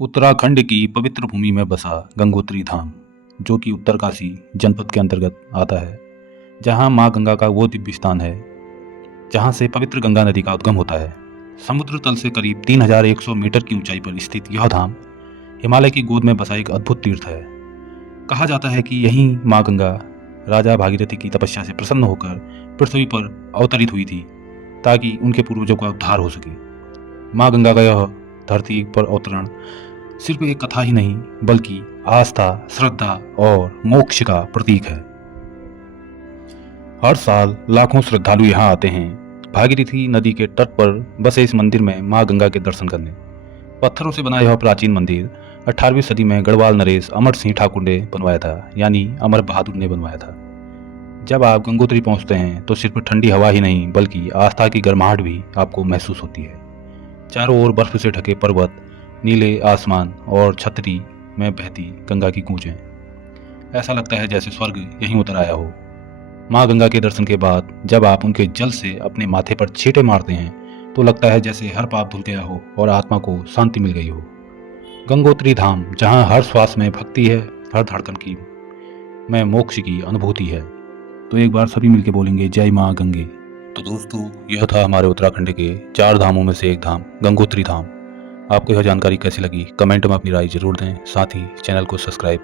उत्तराखंड की पवित्र भूमि में बसा गंगोत्री धाम, जो कि उत्तरकाशी जनपद के अंतर्गत आता है, जहां मां गंगा का वो दिव्य स्थान है जहां से पवित्र गंगा नदी का उद्गम होता है। समुद्र तल से करीब 3100 मीटर की ऊंचाई पर स्थित यह धाम हिमालय की गोद में बसा एक अद्भुत तीर्थ है। कहा जाता है कि यहीं मां गंगा राजा भागीरथी की तपस्या से प्रसन्न होकर पृथ्वी पर अवतरित हुई थी, ताकि उनके पूर्वजों का उद्धार हो सके। मां गंगा का यह धरती पर अवतरण सिर्फ एक कथा ही नहीं, बल्कि आस्था, श्रद्धा और मोक्ष का प्रतीक है। हर साल लाखों श्रद्धालु यहाँ आते हैं, भागीरथी नदी के तट पर बसे इस मंदिर में मां गंगा के दर्शन करने। पत्थरों से बना यह प्राचीन मंदिर 18वीं सदी में गढ़वाल नरेश अमर सिंह ठाकुर ने बनवाया था, यानी अमर बहादुर ने बनवाया था। जब आप गंगोत्री पहुंचते हैं तो सिर्फ ठंडी हवा ही नहीं, बल्कि आस्था की गर्माहट भी आपको महसूस होती है। चारों ओर बर्फ से ढके पर्वत, नीले आसमान और छतरी में बहती गंगा की गूंजें। ऐसा लगता है जैसे स्वर्ग यहीं उतर आया हो। मां गंगा के दर्शन के बाद जब आप उनके जल से अपने माथे पर छींटे मारते हैं तो लगता है जैसे हर पाप धुल गया हो और आत्मा को शांति मिल गई हो। गंगोत्री धाम, जहां हर श्वास में भक्ति है, हर धड़कन की में मोक्ष की अनुभूति है। तो एक बार सभी मिलकर बोलेंगे जय मां गंगे। तो दोस्तों, यह था हमारे उत्तराखंड के 4 धामों में से एक धाम गंगोत्री धाम। आपको यह जानकारी कैसी लगी, कमेंट में अपनी राय जरूर दें। साथ ही चैनल को सब्सक्राइब